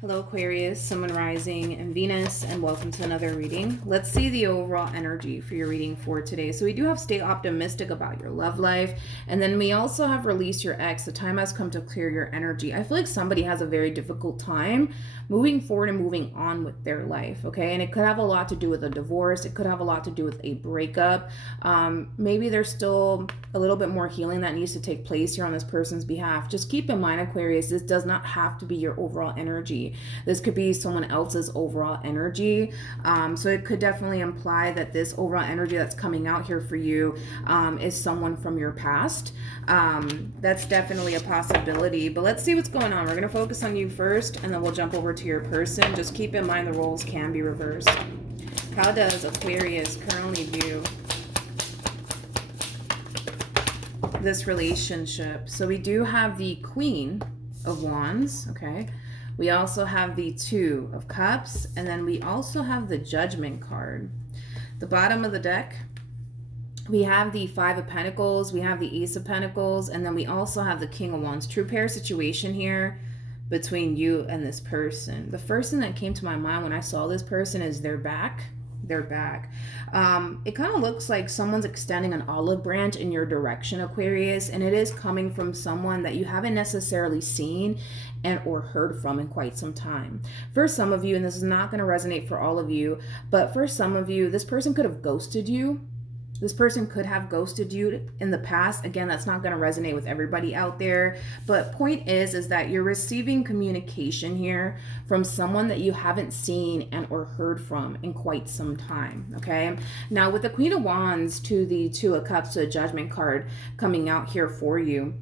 Hello Aquarius, Sun, Moon, Rising, and Venus, and welcome to another reading. Let's see the overall energy for your reading for today. So we do have stay optimistic about your love life, and then we also have release your ex. The time has come to clear your energy. I feel like somebody has a very difficult time moving forward and moving on with their life, okay? And it could have a lot to do with a divorce. It could have a lot to do with a breakup. Maybe there's still a little bit more healing that needs to take place here on this person's behalf. Just keep in mind, Aquarius, this does not have to be your overall energy. This could be someone else's overall energy. So it could definitely imply that this overall energy that's coming out here for you is someone from your past. That's definitely a possibility. But let's see what's going on. We're going to focus on you first, and then we'll jump over to your person. Just keep in mind the roles can be reversed. How does Aquarius currently view this relationship? So we do have the Queen of Wands, okay? We also have the Two of Cups, and then we also have the Judgment card. The bottom of the deck, we have the Five of Pentacles, we have the Ace of Pentacles, and then we also have the King of Wands. True pair situation here between you and this person. The first thing that came to my mind when I saw this person is they're back. They're back. It kind of looks like someone's extending an olive branch in your direction, Aquarius, and it is coming from someone that you haven't necessarily seen and or heard from in quite some time. For some of you, and this is not going to resonate for all of you, but for some of you, this person could have ghosted you. This person could have ghosted you in the past. Again, that's not going to resonate with everybody out there. But point is that you're receiving communication here from someone that you haven't seen and or heard from in quite some time, okay? Now, with the Queen of Wands to the Two of Cups to a Judgment card coming out here for you,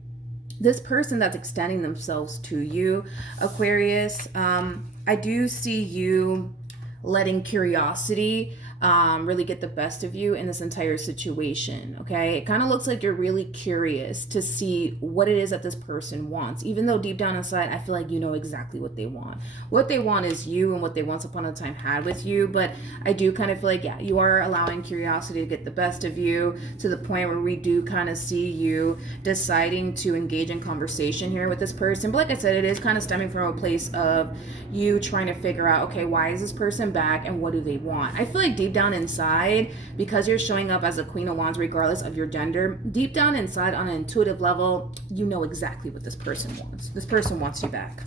this person that's extending themselves to you, Aquarius, I do see you letting curiosity really get the best of you in this entire situation, okay? It kind of looks like you're really curious to see what it is that this person wants, even though deep down inside, I feel like you know exactly what they want. What they want is you and what they once upon a time had with you, but I do kind of feel like, yeah, you are allowing curiosity to get the best of you to the point where we do kind of see you deciding to engage in conversation here with this person. But like I said, it is kind of stemming from a place of you trying to figure out, okay, why is this person back and what do they want? I feel like deep down inside, because you're showing up as a Queen of Wands regardless of your gender, deep down inside on an intuitive level, you know exactly what this person wants. This person wants you back.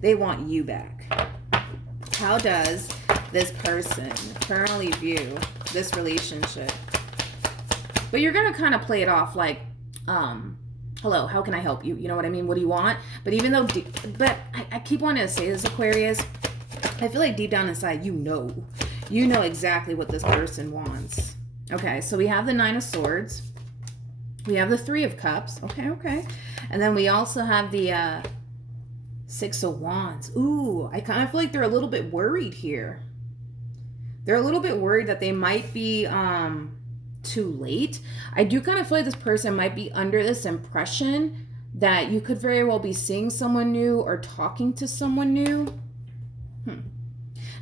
They want you back. How does this person currently view this relationship? But you're going to kind of play it off like, hello, how can I help you? You know what I mean? What do you want? But even though, I keep wanting to say this, Aquarius, I feel like deep down inside, you know exactly what this person wants. Okay, so we have the Nine of Swords. We have the Three of Cups. Okay. And then we also have the Six of Wands. Ooh, I kind of feel like they're a little bit worried here. They're a little bit worried that they might be too late. I do kind of feel like this person might be under this impression that you could very well be seeing someone new or talking to someone new.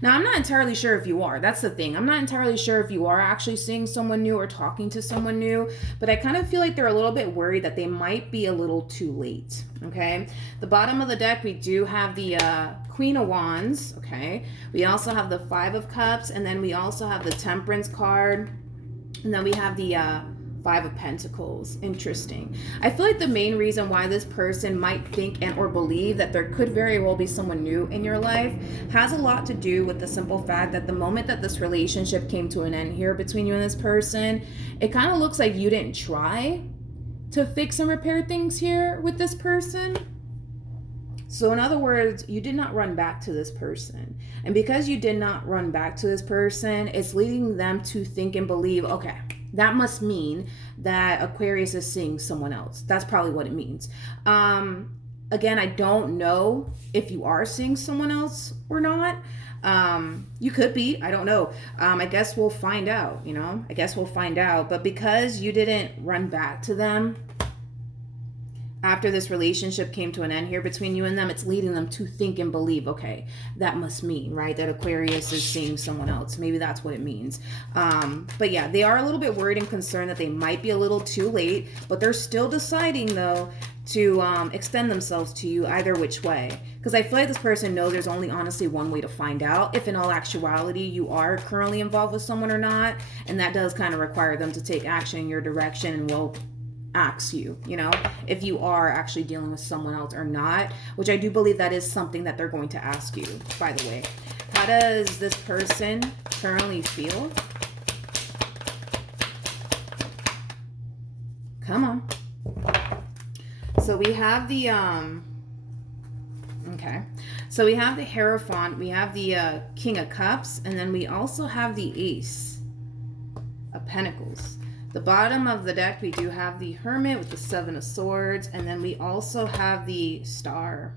Now, I'm not entirely sure if you are. That's the thing. I'm not entirely sure if you are actually seeing someone new or talking to someone new, but I kind of feel like they're a little bit worried that they might be a little too late, okay? The bottom of the deck, we do have the Queen of Wands, okay? We also have the Five of Cups, and then we also have the Temperance card, and then we have the Five of Pentacles. Interesting. I feel like the main reason why this person might think and or believe that there could very well be someone new in your life has a lot to do with the simple fact that the moment that this relationship came to an end here between you and this person, it kind of looks like you didn't try to fix and repair things here with this person. So in other words, you did not run back to this person. And because you did not run back to this person, it's leading them to think and believe, okay, that must mean that Aquarius is seeing someone else. That's probably what it means. Again, I don't know if you are seeing someone else or not. You could be, I don't know. I guess we'll find out, I guess we'll find out. But because you didn't run back to them, after this relationship came to an end here between you and them, it's leading them to think and believe, okay, that must mean, right, that Aquarius is seeing someone else. Maybe that's what it means. But yeah, they are a little bit worried and concerned that they might be a little too late, but they're still deciding, though, to extend themselves to you either which way. Because I feel like this person knows there's only honestly one way to find out if in all actuality you are currently involved with someone or not. And that does kind of require them to take action in your direction and will ask you, you know, if you are actually dealing with someone else or not, which I do believe that is something that they're going to ask you, by the way. How does this person currently feel? Come on. So we have the, okay. So we have the Hierophant, we have the King of Cups, and then we also have the Ace of Pentacles. The bottom of the deck, we do have the Hermit with the Seven of Swords, and then we also have the Star.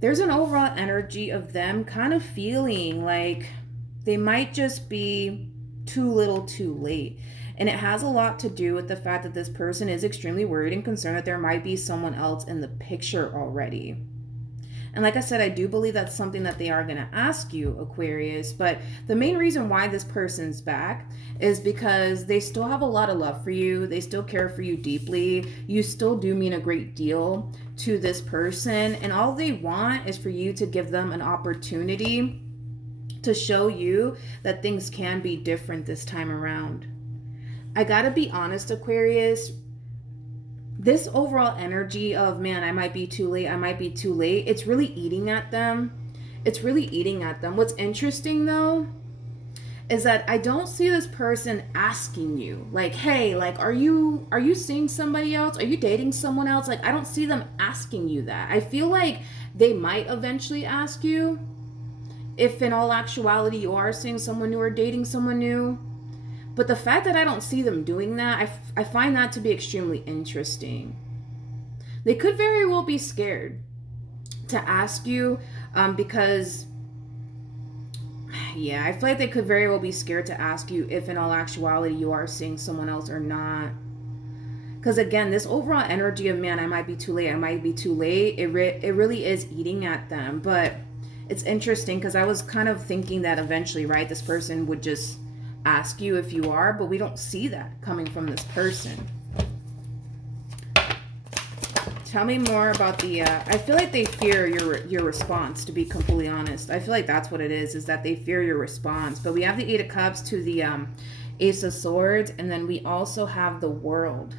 There's an overall energy of them kind of feeling like they might just be too little too late. And it has a lot to do with the fact that this person is extremely worried and concerned that there might be someone else in the picture already. And like I said, I do believe that's something that they are going to ask you, Aquarius. But the main reason why this person's back is because they still have a lot of love for you. They still care for you deeply. You still do mean a great deal to this person. And all they want is for you to give them an opportunity to show you that things can be different this time around. I gotta be honest, Aquarius, this overall energy of, man, I might be too late, I might be too late, it's really eating at them. It's really eating at them. What's interesting, though, is that I don't see this person asking you, like, hey, like, are you seeing somebody else? Are you dating someone else? Like, I don't see them asking you that. I feel like they might eventually ask you if in all actuality you are seeing someone new or dating someone new. But the fact that I don't see them doing that, I find that to be extremely interesting. They could very well be scared to ask you because, yeah, I feel like they could very well be scared to ask you if in all actuality you are seeing someone else or not. Because again, this overall energy of, man, I might be too late, I might be too late, it really is eating at them. But it's interesting because I was kind of thinking that eventually, right, this person would just ask you if you are, but we don't see that coming from this person. Tell me more about the, I feel like they fear your response, to be completely honest. I feel like that's what it is that they fear your response. But we have the Eight of Cups to the Ace of Swords, and then we also have the World.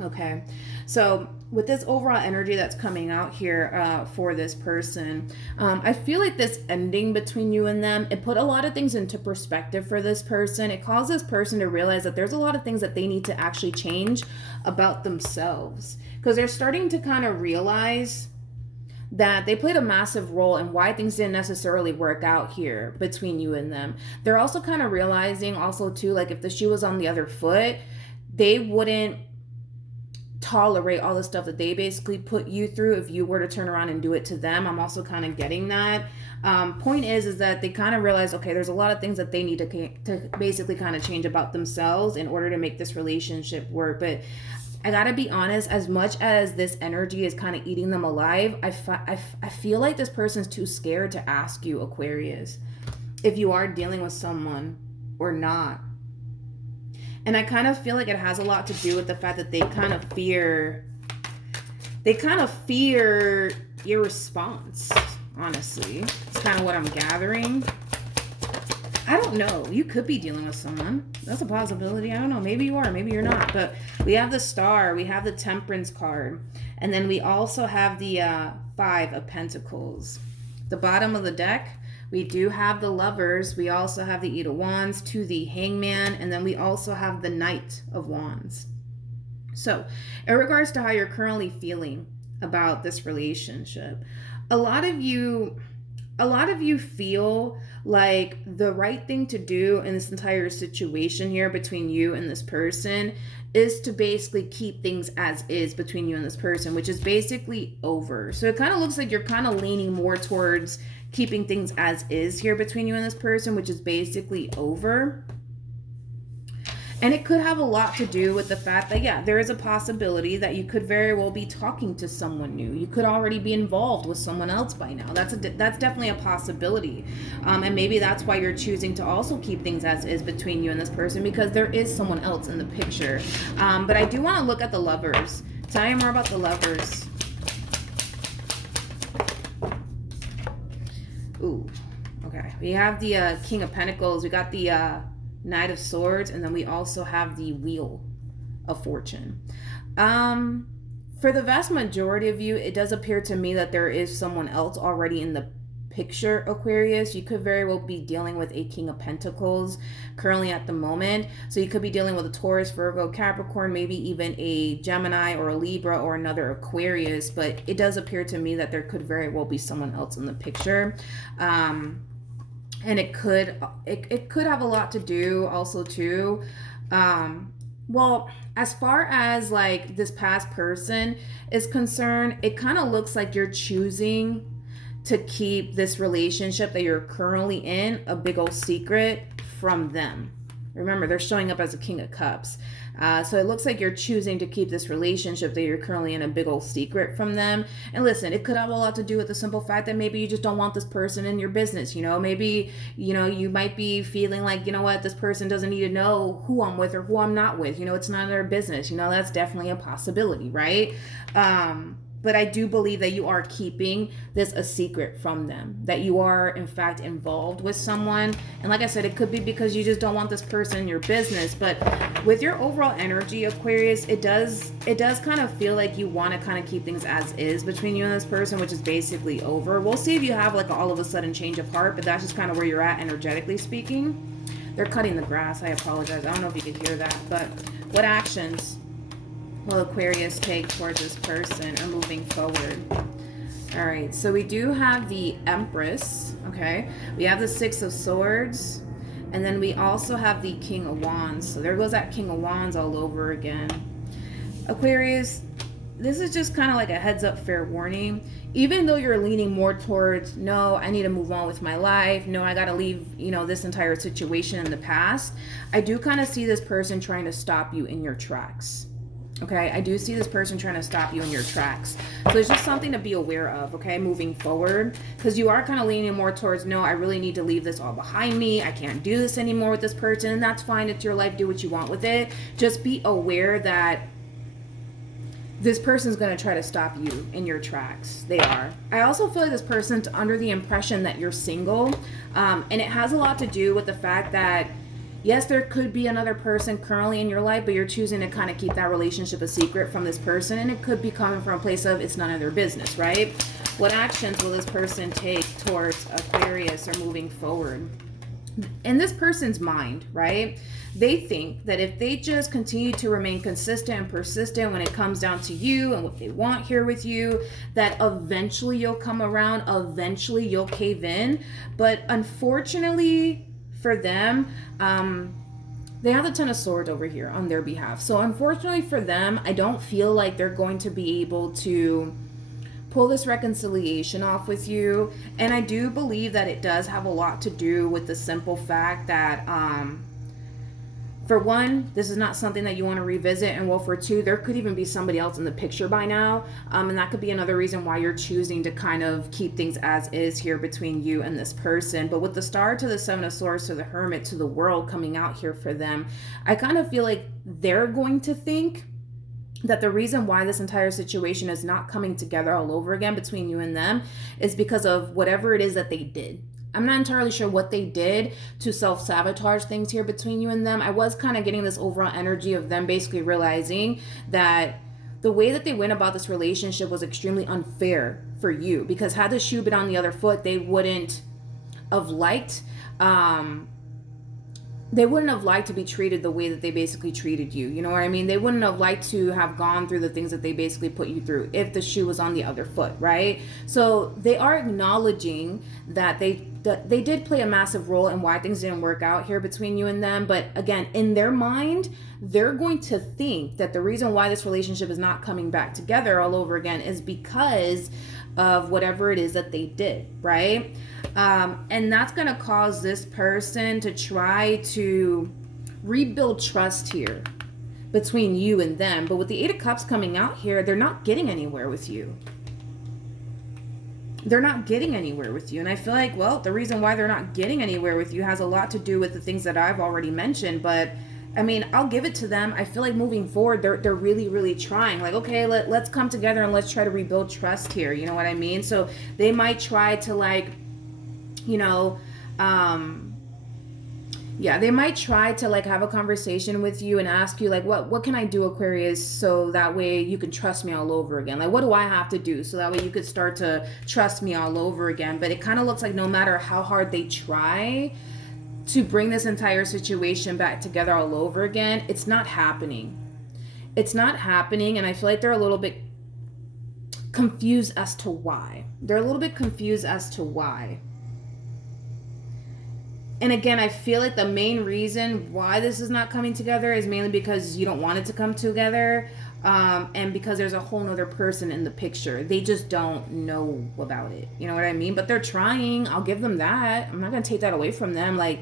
Okay, so with this overall energy that's coming out here for this person, I feel like this ending between you and them, it put a lot of things into perspective for this person. It caused this person to realize that there's a lot of things that they need to actually change about themselves, because they're starting to kind of realize that they played a massive role in why things didn't necessarily work out here between you and them. They're also kind of realizing also too, like, if the shoe was on the other foot, they wouldn't tolerate all the stuff that they basically put you through if you were to turn around and do it to them. I'm also kind of getting that. Point is that they kind of realize, okay, there's a lot of things that they need to basically kind of change about themselves in order to make this relationship work. But I gotta be honest, as much as this energy is kind of eating them alive, I feel like this person's too scared to ask you, Aquarius, if you are dealing with someone or not. And I kind of feel like it has a lot to do with the fact that they kind of fear your response, honestly. It's kind of what I'm gathering. I don't know. You could be dealing with someone. That's a possibility. I don't know. Maybe you are. Maybe you're not. But we have the Star. We have the Temperance card. And then we also have the Five of Pentacles. The bottom of the deck, we do have the Lovers. We also have the Eight of Wands to the Hangman. And then we also have the Knight of Wands. So in regards to how you're currently feeling about this relationship, a lot of you feel like the right thing to do in this entire situation here between you and this person is to basically keep things as is between you and this person, which is basically over. So it kind of looks like you're kind of leaning more towards keeping things as is here between you and this person, which is basically over. And it could have a lot to do with the fact that, yeah, there is a possibility that you could very well be talking to someone new. You could already be involved with someone else by now. That's definitely a possibility. And maybe that's why you're choosing to also keep things as is between you and this person, because there is someone else in the picture. But I do want to look at the lovers. Tell me more about the lovers. Ooh, okay. We have the King of Pentacles. We got the Knight of Swords, and then we also have the Wheel of Fortune. For the vast majority of you, it does appear to me that there is someone else already in the picture, Aquarius. You could very well be dealing with a King of Pentacles currently at the moment. So you could be dealing with a Taurus, Virgo, Capricorn, maybe even a Gemini or a Libra or another Aquarius. But it does appear to me that there could very well be someone else in the picture. And it could have a lot to do also too. Well, as far as like this past person is concerned, it kind of looks like you're choosing to keep this relationship that you're currently in a big old secret from them. Remember, they're showing up as a King of Cups. So it looks like you're choosing to keep this relationship that you're currently in a big old secret from them. And listen, it could have a lot to do with the simple fact that maybe you just don't want this person in your business. You know, maybe, you know, you might be feeling like, you know what, this person doesn't need to know who I'm with or who I'm not with. You know, it's none of their business. You know, that's definitely a possibility, right? But I do believe that you are keeping this a secret from them, that you are in fact involved with someone. And like I said, it could be because you just don't want this person in your business. But with your overall energy, Aquarius, it does kind of feel like you want to kind of keep things as is between you and this person, which is basically over. We'll see if you have like all of a sudden change of heart, but that's just kind of where you're at energetically speaking. They're cutting the grass. I apologize. I don't know if you could hear that, but what actions will Aquarius take towards this person or moving forward? All right, so we do have the Empress, okay? We have the Six of Swords, and then we also have the King of Wands. So there goes that King of Wands all over again. Aquarius, this is just kind of like a heads up, fair warning. Even though you're leaning more towards, no, I need to move on with my life. No, I got to leave, you know, this entire situation in the past. I do kind of see this person trying to stop you in your tracks. Okay, I do see this person trying to stop you in your tracks. So it's just something to be aware of, okay, moving forward. Because you are kind of leaning more towards, no, I really need to leave this all behind me. I can't do this anymore with this person. And that's fine. It's your life. Do what you want with it. Just be aware that this person's going to try to stop you in your tracks. They are. I also feel like this person's under the impression that you're single. And it has a lot to do with the fact that yes, there could be another person currently in your life, but you're choosing to kind of keep that relationship a secret from this person. And it could be coming from a place of it's none of their business, right? What actions will this person take towards Aquarius or moving forward? In this person's mind, right? They think that if they just continue to remain consistent and persistent when it comes down to you and what they want here with you, that eventually you'll come around, eventually you'll cave in. But unfortunately, for them, they have the Ten of Swords over here on their behalf. So unfortunately for them, I don't feel like they're going to be able to pull this reconciliation off with you. And I do believe that it does have a lot to do with the simple fact that, for one, this is not something that you want to revisit. And well, for two, there could even be somebody else in the picture by now. And that could be another reason why you're choosing to kind of keep things as is here between you and this person. But with the Star to the Seven of Swords to the Hermit to the World coming out here for them, I kind of feel like they're going to think that the reason why this entire situation is not coming together all over again between you and them is because of whatever it is that they did. I'm not entirely sure what they did to self-sabotage things here between you and them. I was kind of getting this overall energy of them basically realizing that the way that they went about this relationship was extremely unfair for you, because had the shoe been on the other foot, they wouldn't have liked to be treated the way that they basically treated you. You know what I mean? They wouldn't have liked to have gone through the things that they basically put you through if the shoe was on the other foot, right? So they are acknowledging that they did play a massive role in why things didn't work out here between you and them. But again, in their mind, they're going to think that the reason why this relationship is not coming back together all over again is because of whatever it is that they did, right? And that's going to cause this person to try to rebuild trust here between you and them. But with the Eight of Cups coming out here, they're not getting anywhere with you. They're not getting anywhere with you. And I feel like, well, the reason why they're not getting anywhere with you has a lot to do with the things that I've already mentioned. But I mean, I'll give it to them. I feel like moving forward, they're really, really trying. Like, okay, let's come together and let's try to rebuild trust here. You know what I mean? So they might try to, like, you know, yeah, they might try to, like, have a conversation with you and ask you, like, what can I do, Aquarius, so that way you can trust me all over again? Like, what do I have to do so that way you could start to trust me all over again? But it kind of looks like no matter how hard they try to bring this entire situation back together all over again, it's not happening. It's not happening, and I feel like they're a little bit confused as to why. They're a little bit confused as to why. And again, I feel like the main reason why this is not coming together is mainly because you don't want it to come together, and because there's a whole nother person in the picture. They just don't know about it. You know what I mean? But they're trying. I'll give them that. I'm not going to take that away from them. Like,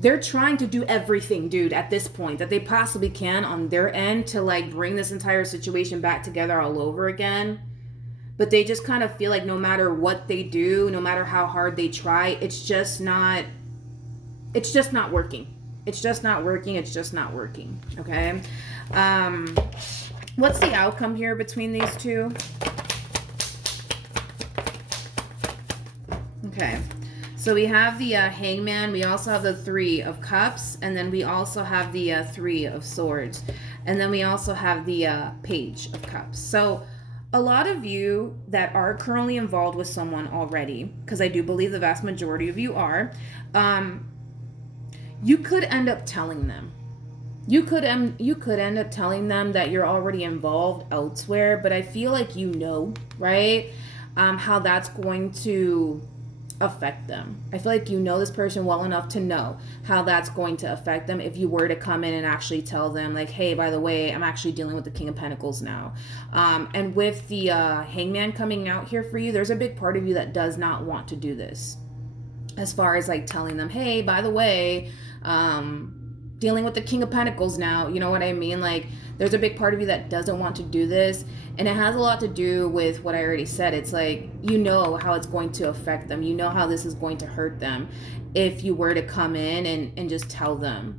they're trying to do everything, dude, at this point that they possibly can on their end to, like, bring this entire situation back together all over again. But they just kind of feel like no matter what they do, no matter how hard they try, it's just not working. It's just not working. It's just not working. Okay. What's the outcome here between these two? Okay. So we have the Hangman. We also have the Three of Cups. And then we also have the Three of Swords. And then we also have the Page of Cups. So a lot of you that are currently involved with someone already, because I do believe the vast majority of you are, you could end up telling them. You could end up telling them that you're already involved elsewhere, but I feel like you know, right? How that's going to affect them. I feel like you know this person well enough to know how that's going to affect them if you were to come in and actually tell them, like, hey, by the way, I'm actually dealing with the King of Pentacles now. And with the Hangman coming out here for you, there's a big part of you that does not want to do this. As far as, like, telling them, hey, by the way, dealing with the King of Pentacles now, you know what I mean? Like, there's a big part of you that doesn't want to do this, and it has a lot to do with what I already said. It's like, you know how it's going to affect them. You know how this is going to hurt them if you were to come in and just tell them.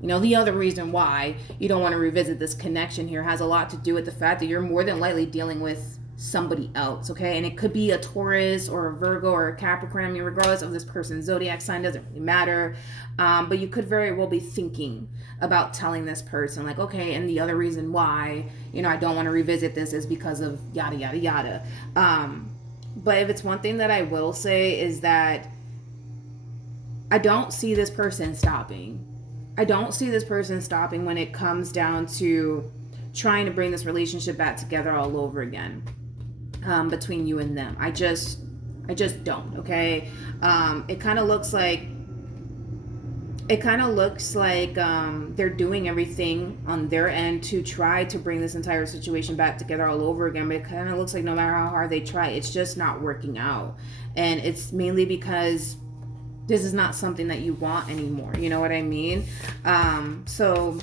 You know, the other reason why you don't want to revisit this connection here has a lot to do with the fact that you're more than likely dealing with somebody else, okay? And it could be a Taurus or a Virgo or a Capricorn. I mean, regardless of this person's zodiac sign, doesn't really matter. But you could very well be thinking about telling this person, like, okay, and the other reason why, you know, I don't want to revisit this is because of yada, yada, yada. But if it's one thing that I will say is that I don't see this person stopping. I don't see this person stopping when it comes down to trying to bring this relationship back together all over again. Between you and them. I just don't, okay? It kind of looks like they're doing everything on their end to try to bring this entire situation back together all over again, but it kind of looks like no matter how hard they try, it's just not working out. And it's mainly because this is not something that you want anymore, you know what I mean? So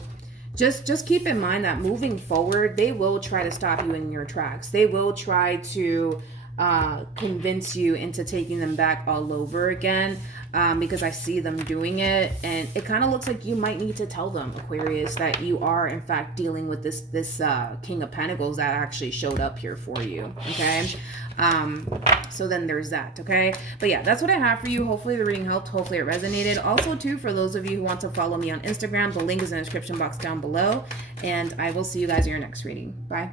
just keep in mind that moving forward, they will try to stop you in your tracks. They will try to convince you into taking them back all over again, because I see them doing it. And it kind of looks like you might need to tell them, Aquarius, that you are in fact dealing with this King of Pentacles that actually showed up here for you, okay? So then there's that, okay? But yeah, that's what I have for you. Hopefully the reading helped. Hopefully it resonated. Also, too, for those of you who want to follow me on Instagram, the link is in the description box down below. And I will see you guys in your next reading. Bye.